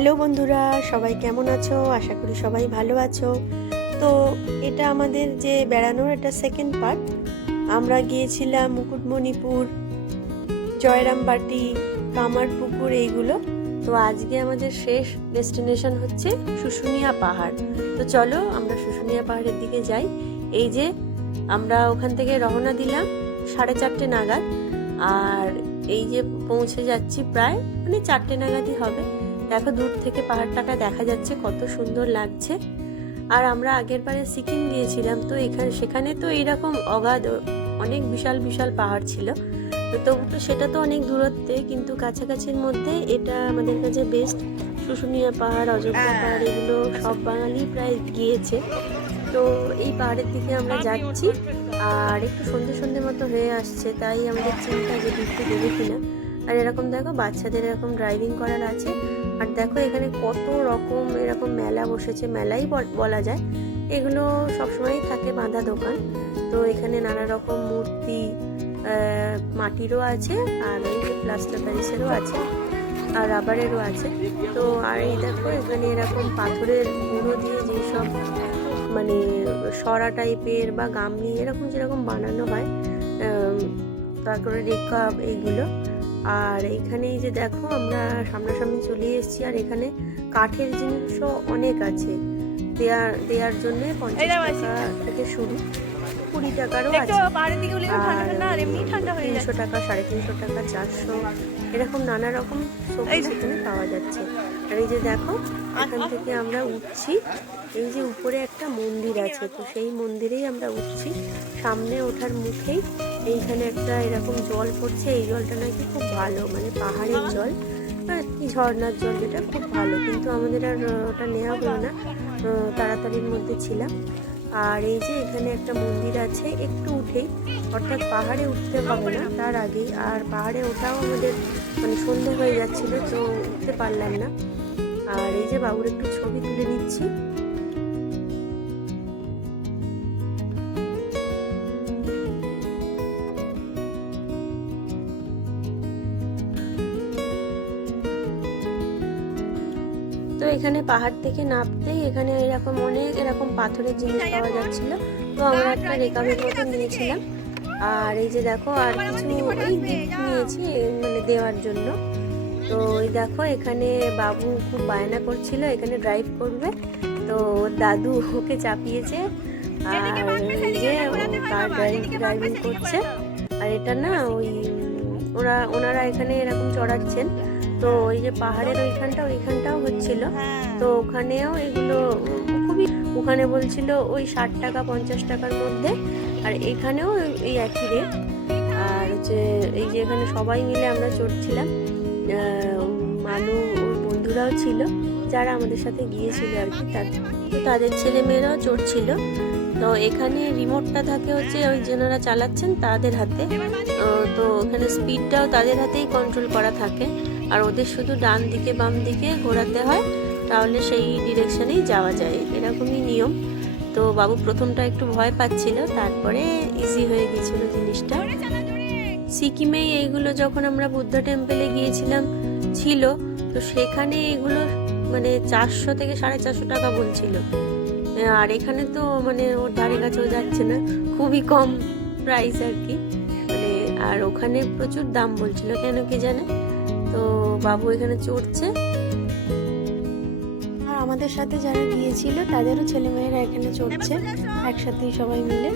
Hello বন্ধুরা, সবাই কেমন আছো? আশা করি সবাই ভালো আছো। তো এটা আমাদের যে বেড়ানোর এটা সেকেন্ড পার্ট। আমরা গিয়েছিলাম মুকুটমণিপুর, জয়রামবাটি, কামারপুকুর এইগুলো। তো আজকে আমাদের শেষ ডেস্টিনেশন হচ্ছে শুশুনিয়া পাহাড়। তো চলো আমরা শুশুনিয়া পাহাড়ের দিকে যাই। এই যে আমরা ওখান থেকে রওনা দিলাম 4:30 নাগাদ, আর এই যে পৌঁছে যাচ্ছি প্রায় 4টে নাগাদই হবে। দেখো দূর থেকে পাহাড়টাকে দেখা যাচ্ছে, কত সুন্দর লাগছে। আর আমরা আগের বারে সিকিম গিয়েছিলাম, তো সেখানে তো এইরকম অগাধ অনেক বিশাল বিশাল পাহাড় ছিল। তো সেটা তো অনেক দূরত্বে, কিন্তু কাছাকাছির মধ্যে এটা আমাদের কাছে বেস্ট। শুশুনিয়া পাহাড়, অযোধ্যা পাহাড় এগুলো সব বাঙালি প্রায় গিয়েছে। তো এই পাহাড়ের দিকে আমরা যাচ্ছি, আর একটু সন্ধে সন্ধে মতো হয়ে আসছে, তাই আমাদের চিন্তা যে ঢুকতে দেবে কিনা। আর এরকম দেখো বাচ্চাদের এরকম ড্রাইভিং করার আছে। আর দেখো এখানে কত রকম এরকম মেলা বসেছে, মেলাই বলা যায়। এগুলো সবসময়ই থাকে বাঁধা দোকান। তো এখানে নানা রকম মূর্তি, মাটিরও আছে, আর ওই যে প্লাস্টার প্যারিসেরও আছে, আর রাবারেরও আছে। তো আর এই দেখো এখানে এরকম পাথরের গুঁড়ো দিয়ে যেসব মানে সরা টাইপের বা গামলি এরকম যেরকম বানানো হয়, তারপরে রেকাব এইগুলো। আর এখানে এই যে দেখো আমরা সামনাসামনি চলে এসেছি, আর এখানে কাঠের জিনিসও অনেক আছে দেওয়ার জন্য। 50 টাকা থেকে শুরু, 20 টাকারও আছে, আর 300 টাকা, 350 টাকা, 400 এরকম নানা রকম সবজি এখানে পাওয়া যাচ্ছে। আর এই যে দেখো এখান থেকে আমরা উঠছি, এই যে উপরে একটা মন্দির আছে, তো সেই মন্দিরেই আমরা উঠছি। সামনে ওঠার মুখেই এইখানে একটা এরকম জল পড়ছে, এই জলটা নাকি খুব ভালো, মানে পাহাড়ের জল, ঝর্ণার জল, যেটা খুব ভালো। কিন্তু আমাদের আর ওটা নেওয়া হলো না, তাড়াতাড়ির মধ্যে ছিলাম। আর এই যে এখানে একটা মন্দির আছে একটু উঠেই, অর্থাৎ পাহাড়ে উঠতে হবে না, তার আগেই। আর পাহাড়ে ওঠাও আমাদের মানে সন্ধে হয়ে যাচ্ছিল, তো উঠতে পারলাম না। আর এই যে বাবুর একটু ছবি তুলে নিচ্ছি। তো এখানে পাহাড় থেকে নামতেই এখানে এরকম অনেক এরকম পাথরের জিনিস পাওয়া যাচ্ছিল, তো আমরা একটা রেকাবের মতো নিয়েছিলাম। আর এই যে দেখো আর কিছু ওই গিফট নিয়েছি মানে দেওয়ার জন্য। তো এই দেখো এখানে বাবু খুব বায়না করছিল এখানে ড্রাইভ করবে, তো দাদু ওকে চাপিয়েছে, আর এই যে কার ড্রাইভিং করছে। আর এটা না ওই ওনারা এখানে এরকম চড়াচ্ছেন। তো ওই যে পাহাড়ের ওইখানটাও হচ্ছিল, তো ওখানেও এগুলো খুবই, ওখানে বলছিল ওই 60 টাকা 50 টাকার মধ্যে, আর এখানেও এই একই রেট। আর হচ্ছে এই যে এখানে সবাই মিলে আমরা চড়ছিলাম, মানু ওর বন্ধুরাও ছিল যারা আমাদের সাথে গিয়েছিল আর কি, তাদের ছেলেমেয়েরাও চড়ছিল। তো এখানে রিমোটটা থাকে হচ্ছে ওই যেনারা চালাচ্ছেন তাদের হাতে, তো ওখানে স্পিডটাও তাদের হাতেই কন্ট্রোল করা থাকে, আর ওদের শুধু ডান দিকে বাম দিকে ঘোরাতে হয়, তাহলে সেই ডিরেকশনেই যাওয়া যায়, এরকমই নিয়ম। তো বাবু প্রথমটা একটু ভয় পাচ্ছিল, তারপরে ইজি হয়ে গেছিল জিনিসটা। সিকিমেই এইগুলো যখন আমরা বুদ্ধ টেম্পলে গিয়েছিলাম ছিল, তো সেখানে এগুলো মানে 400 থেকে 450 টাকা বলছিল। আর এখানে তো মানে ওর ধারে কাছেও যাচ্ছে না, খুবই কম প্রাইস আর কি, মানে আর ওখানে প্রচুর দাম বলছিল, কেন কে জানে। তো বাবু এখানে চড়ছে, আর আমাদের সাথে যারা গিয়েছিল তাদেরও ছেলেমেয়েরা এখানে চড়ছে একসাথেই সবাই মিলে।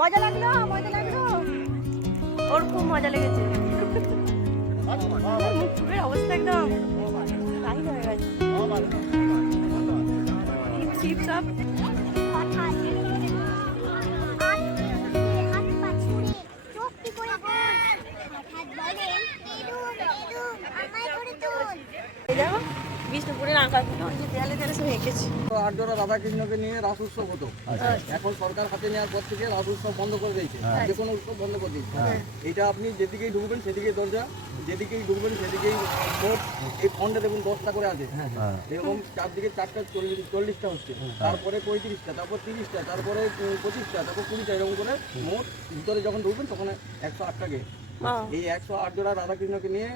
মজা লাগলো, মজা লাগলো। খুব মজা লেগেছে। মুখের অবস্থা একদম তাই হয়ে গেছে। বিষ্ণুপুরের আঁকাগুলো দেয়ালে দেয়ালে সব এঁকেছি। আটজোড়া রাধাকৃষ্ণকে নিয়ে রাস উৎসব হতো, এখন সরকার হাতে নেওয়ার পর থেকে রাস উৎসব বন্ধ করে দিয়েছে, যে কোনো উৎসব বন্ধ করে দিয়েছে। এটা আপনি যেদিকেই ঢুকবেন সেদিকেই দরজা, যেদিকেই ঢুকবেন সেদিকেই মোট এই ফন্ডে দেখুন 10টা করে আছে, এরকম চারদিকে 4টা 40টা হচ্ছে, তারপরে 35টা, তারপর 30টা, তারপরে 25টা, তারপর 20টা, এরকম করে মোট ভিতরে যখন ঢুকবেন তখন 108টা গেট। এই 108 জোড়া রাধাকৃষ্ণকে নিয়ে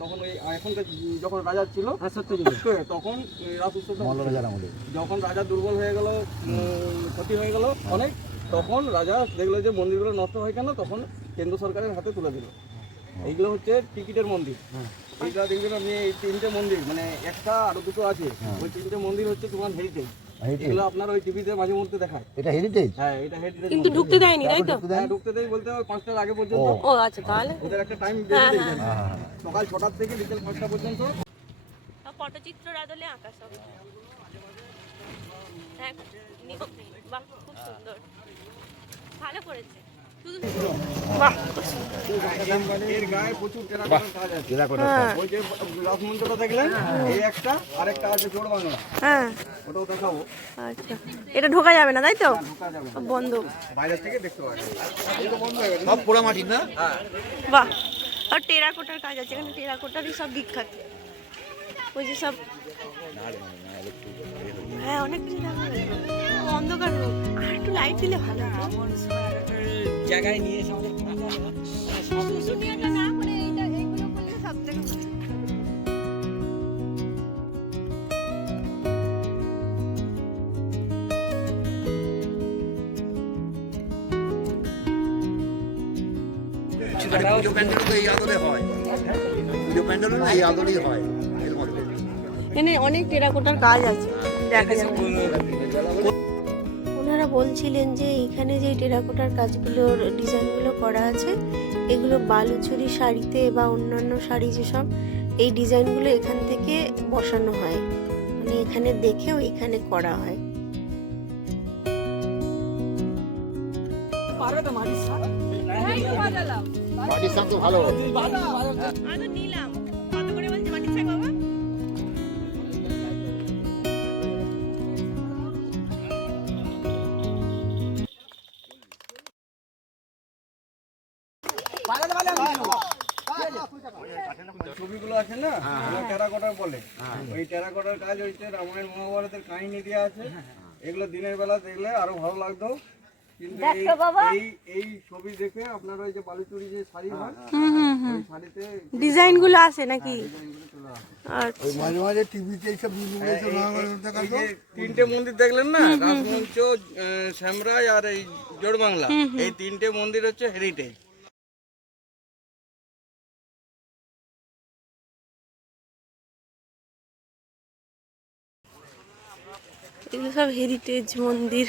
তখন ওই এখনকার যখন রাজা ছিল তখন রাস উৎসব যখন রাজা দুর্বল হয়ে গেল, ক্ষতি হয়ে গেল অনেক, তখন রাজা দেখলো যে মন্দিরগুলো নষ্ট হয় কেন, তখন কেন্দ্র সরকারের হাতে তুলে দিল। এইগুলো হচ্ছে টিকিটের মন্দির। এইটা দেখবেন আপনি এই 3টে মন্দির, মানে একটা আরো দুটো আছে, ওই 3টে মন্দির হচ্ছে তোমার হেরিটেজ। এগুলো আপনার ওই টিভিতে মাঝে মধ্যে দেখায়। এটা হেরিটেজ? হ্যাঁ, এটা হেরিটেজ। কিন্তু ঢুকতে দেয়নি, তাই তো? হ্যাঁ, ঢুকতে দেয় বলতে 5টার আগে পর্যন্ত। ও আচ্ছা, তাহলে ওদের একটা টাইম দিয়ে দিয়েছেন, সকাল 6টা থেকে বিকেল 5টা পর্যন্ত। পটচিত্র রাদলে আঁকা সব। হ্যাঁ, বাহ, খুব সুন্দর, ভালো করেছে। এর গায়ে প্রচুর টেরাকোটার কাজ আছে। ওই যে রাসমঞ্চটা দেখলেন, এই একটা, আরেকটা আছে জোড় বাংলা। হ্যাঁ, ওটাও দেখাবো। আচ্ছা, এটা ঢোকা যাবে না, তাই তো? ঢোকা যাবে না, বন্ধ, বাইরে থেকে দেখতে পাবেন। এটা বন্ধ হয়ে গেছে, সব পোড়া মাটির না? হ্যাঁ, বাহ। আর টেরাকোটার কাজ আছে এখানে, টেরাকোটারই সব বিখ্যাত। ওই যে সব, হ্যাঁ, অনেক কিছু দেখা যায়। অন্ধকার রোড, আর একটু লাইট দিলে ভালো হতো। জায়গায় নিয়ে এসে আমাদের না করে এইটা এইগুলো করলে সব থেকে ভালো। পুজো প্যান্ডেল তো এই আদলে হয়, পুজো প্যান্ডেল এই আদলেই হয় এর মধ্যে। এখানে অনেক টেরাকোটার কাজ আছে, দেখা যাবে। ওনারা বলছিলেন যে এইখানে যে টেরাকোটার কাজগুলোর ডিজাইনগুলো করা আছে, এগুলো বালুচুরি শাড়িতে বা অন্যান্য শাড়ি যেসব, এই ডিজাইনগুলো এখান থেকে বসানো হয়, মানে এখানে দেখেও এখানে করা হয়। মাটির শাক তো ভালো। আমি নিলাম, কত করে বলছে মাটির শাক বাবা? ছবিগুলো আছে না, টেরাকোটার বলে। ওই টেরাকোটার কাজ হচ্ছে রামায়ণ মহাভারতের কাহিনী দেওয়া আছে। এগুলো দিনের বেলা দেখলে আরো ভালো লাগতো, কিন্তু এই ছবি দেখে আপনার ওই যে বালুচুরি যে শাড়ি হয়, ওই শাড়িতে ডিজাইনগুলো আছে নাকি? ওই মাঝে মাঝে টিভিতে এইসব 3টে মন্দির দেখলেন না, রাসমঞ্চ, শ্যামরাই আর এই জোড় বাংলা, এই 3টে মন্দির হচ্ছে হেরিটেজ। এগুলো সব হেরিটেজ মন্দির।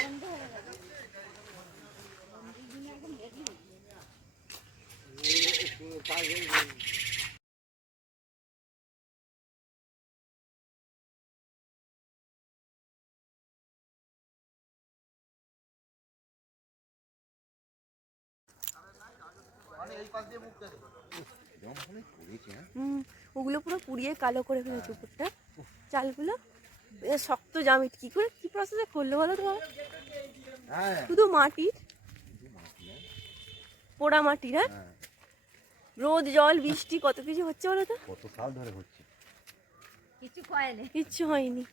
ওগুলো পুরো পুড়িয়ে কালো করে ফেলেছে উপরটা, চালগুলো শক্ত জামিট। কি করে, কি প্রসেসে করলো বলো তো বাবা? শুধু মাটির, পোড়া মাটির। হ্যাঁ, রোদ জল বৃষ্টি কত কিছু হচ্ছে বলো তো, কত সাল ধরে হচ্ছে, কিচ্ছু হয়নি।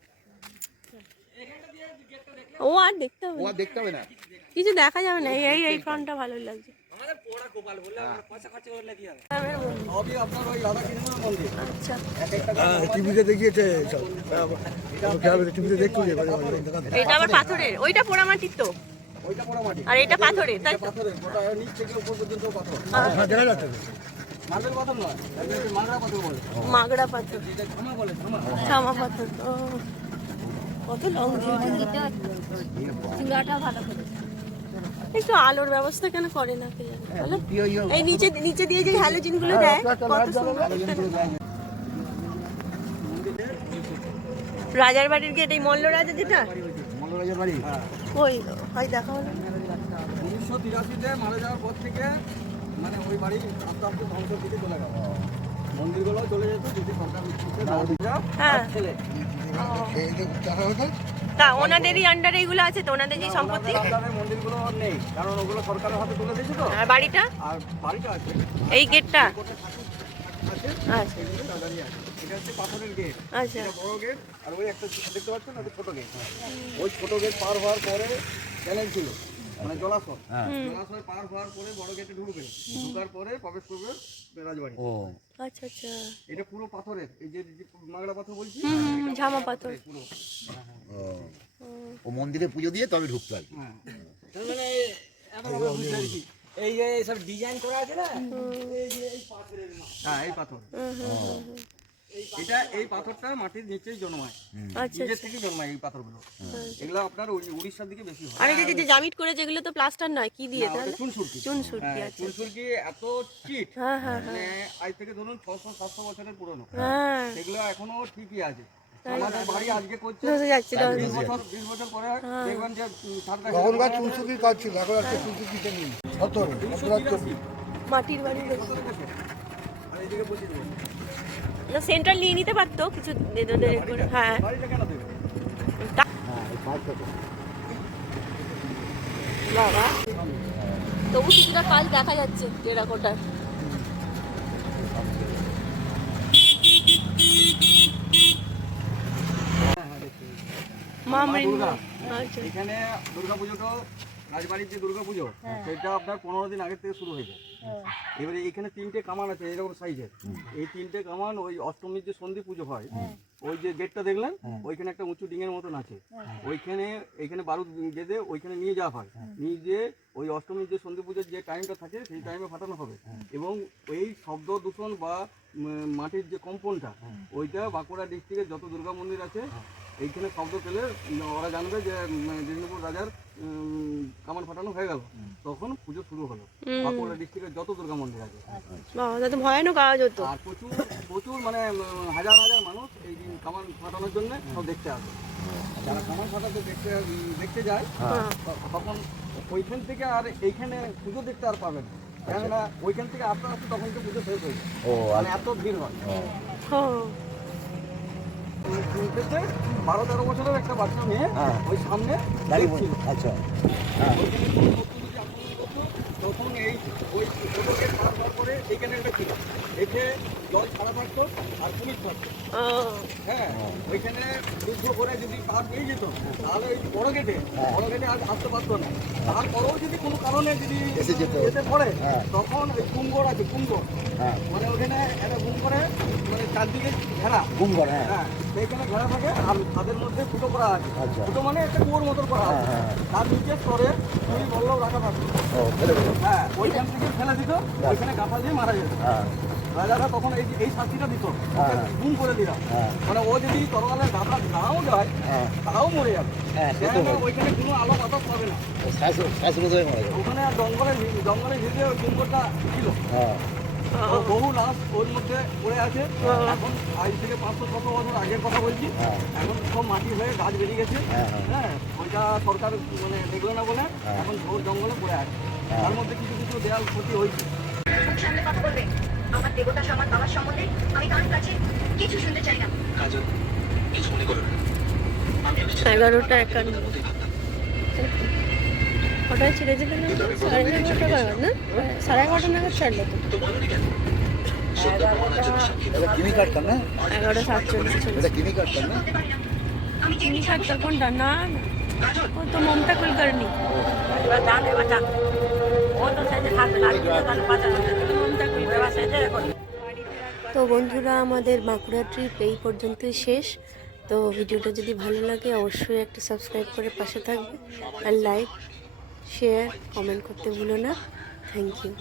ও আর দেখতে হবে, দেখতে হবে না, কিছু দেখা যাবে না। এই ফ্রন্টটা ভালো লাগছে। আচ্ছা, টিভিতে দেখিয়েছে, এটা আবার পাথরের, ওইটা পোড়া মাটির তো, আর এটা পাথরের, তাই তো? মাগড়া পাথর, ছামা পাথর। কত লং চূড়াটা ভালো করে একটু আলোর ব্যবস্থা কেন করে না কে জানে, বলো? এই নিচে দিয়ে যে হ্যালোজিন গুলো দেয় কত সুন্দর। রাজার বাড়ির গেট, এই মল্ল রাজা যেটা মল্লরাজের বাড়ি ওই হয় দেখা হলো। 1983-তে মারা যাওয়ার পর থেকে মানে ওই বাড়ি আস্তে আস্তে ধ্বংসের দিকে চলে গেল। মন্দিরগুলো চলে যেত যদি সরকার হ্যাঁ ছেলে তা ওনাদেরই আন্ডারে এগুলো আছে তো, ওনাদের যে সম্পত্তি। আমাদের মন্দিরগুলো আর নেই, কারণ ওগুলো সরকারের হাতে তুলে দিয়েছে তো। আর বাড়িটা, আর বাড়িটা আছে, এই গেটটা কোটে ঠাকুর আছে, আচ্ছা সেগুলো দাঁড়িয়ে আছে। এটা হচ্ছে পাথরের গেট, আচ্ছা এটা বড় গেট, আর ওই একটা দেখতে পাচ্ছেন ওটা ছোট গেট। ওই ছোট গেট পার হওয়ার পরে চ্যানেল ছিল, মানে জলাশয়। জলাশয় পার হওয়ার পরে বড় গেটে ঢুকবে, ঢোকার পরে প্রবেশ করবে রাজবাড়ি। আচ্ছা আচ্ছা এটা পুরো পাথরের, এই যে যে মাগড়া পাথর বলছি, ঝামা পাথর। পুরো ও মন্দিরে পুজো দিয়ে তবে ঢুকতে হয়। হ্যাঁ মানে এখন আমরা বুঝতে পারছি এই যে সব ডিজাইন করা আছে না, এই যে এই পাথরের, হ্যাঁ এই পাথর, এটা এই পাথরটা মাটির নিচেই জন্মায়, আচ্ছা নিজের থেকে জন্মায় এই পাথরগুলো। এগুলো আপনার ওই উড়িষ্যার দিকে বেশি হয়। আর এই যে জামিট করে যেগুলো তো প্লাস্টার নয়, কি দিয়ে তাহলে? চুনসুরকি, চুনসুরকি। আচ্ছা চুনসুরকি এত চিট, হ্যাঁ হ্যাঁ মানে আজ থেকে ধরুন 600-700 বছরের পুরনো, হ্যাঁ সেগুলো এখনো ঠিকই আছে। আমাদের বাড়ি আজকে করছে, বুঝতে যাচ্ছি। 20 বছর পরে দেখবেন যে তখন গাছ চুনসুকির কাজ ছিল, এখন একটা চুনসুকিতে নেই। 17 মাটির বাড়ি আর এইদিকে বসিয়ে দেবেন। না সেন্ট্রাল নিয়ে নিতে পারতো কিছু করে। হ্যাঁ বাড়িটা কেন দেবে? বাবা তবু কিছুটা কাজ দেখা যাচ্ছে টেরাকোটার। মা দুর্গা। আচ্ছা এখানে দুর্গাপুজোটা, রাজবাড়ির যে দুর্গাপুজো সেটা আপনার 15 দিন আগের থেকে শুরু হয়ে যায়। এবারে এখানে 3টে কামান আছে এরকম সাইজের, এই 3টে কামান ওই অষ্টমীর যে সন্ধি পুজো হয়, ওই যে গেটটা দেখলেন ওইখানে একটা উঁচু ডিঙের মতন আছে, এইখানে বারুদ গেঁদে ওইখানে নিয়ে যাওয়া হয়, নিয়ে গিয়ে ওই অষ্টমীর যে সন্ধি পুজোর যে টাইমটা থাকে সেই টাইমে ফাটানো হবে। এবং এই শব্দ দূষণ বা মাটির যে কম্পনটা, ওইটা বাঁকুড়া ডিস্ট্রিক্টের যত দুর্গা মন্দির আছে এইখানে শব্দ পেলে ওরা জানবে যে দিনাজপুর রাজার কামান ফাটানো হয়ে গেল, তখন পুজো শুরু হলো। বাঁকুড়া ডিস্ট্রিক্টের যত দুর্গা মন্দির আছে, বাবা তাতে ভয়ানক আওয়াজ হতো। আর প্রচুর মানে হাজার হাজার মানুষ এই কামান ফাটানোর জন্য সব দেখতে আসে। যারা কামান ফাটাতে দেখতে যায় তখন ওইখান থেকে আর এইখানে পুজো দেখতে আর পাবেন, কেননা ওইখান থেকে আস্তে আস্তে তখন তো পুজো শেষ হয়ে যায়, মানে এত ভিড় হয়। 12-13 বছরের একটা বাচ্চা মেয়ে ওই সামনে দাঁড়িয়ে ছিল। আচ্ছা, তখন এই ওই ছোটকে পার হওয়ার পরে এইখানে একটা ছিল, এসে জল ছাড়া থাকতো আর পুলিশ থাকতো। হ্যাঁ, ওইখানে যুদ্ধ করে যদি পার পেয়ে যেত তাহলে ওই বড় গেটে আর আসতে পারতো না। তারপরেও যদি কোনো কারণে যদি এসে পড়ে তখন ওই কুমগড় আছে, কুমগড় মানে ওখানে একটা কুমগড়ে মানে চারদিকে ঘেরা কুমগড়, হ্যাঁ সেইখানে ঘেরা থাকে আর তাদের মধ্যে ফুটো করা আছে। ফুটো মানে একটা কুয়োর মতো করা আছে, তার নিচে স্তরে ওই বল্লভ রাখা থাকতো। হ্যাঁ, ওইখান থেকে ফেলে দিত, ওইখানে গাঁথা দিয়ে মারা যেত। রাজারা তখন এই শাস্তিটা দিত, গুম করে দিলাম, মানে ও যদি তরোয়ালের গাঁথা নাও যায় তাও মরে যাবে, ওইখানে কোনো আলো বাতাস পাবে না। ওখানে জঙ্গলে ভিতরে ওই কুম্ভটা ছিল, বহু লাশ ওর মধ্যে পড়ে আছে। এখন আজ থেকে 500-600 বছর আগের কথা বলছি, এখন সব মাটি হয়ে গাছ বেরিয়ে গেছে। হ্যাঁ, ওইটা সরকার মানে দেখলো না বলে এখন ঘোর জঙ্গলে পড়ে আছে। তার মধ্যে কিছু কিছু দেয়াল ক্ষতি হয়েছে। সামনে কথা বলবে আমার দেবতা আমার বাবার সম্বন্ধে আমি তার কাছে কিছু শুনতে চাই না। 11:51 ওটাই ছেড়ে দিলে না 11:30 নাগাদ, না 11:30 নাগাদ ছাড়লো তো। 11:47 চিনি কাটটা কোনটা? না ও তো মমতা কুলকার্নি। তো বন্ধুরা, আমাদের বাঁকুড়া ট্রিপ এই পর্যন্তই শেষ। তো ভিডিওটা যদি ভালো লাগে অবশ্যই একটা সাবস্ক্রাইব করে পাশে থাকবে, আর লাইক শেয়ার কমেন্ট করতে ভুলো না। Thank you.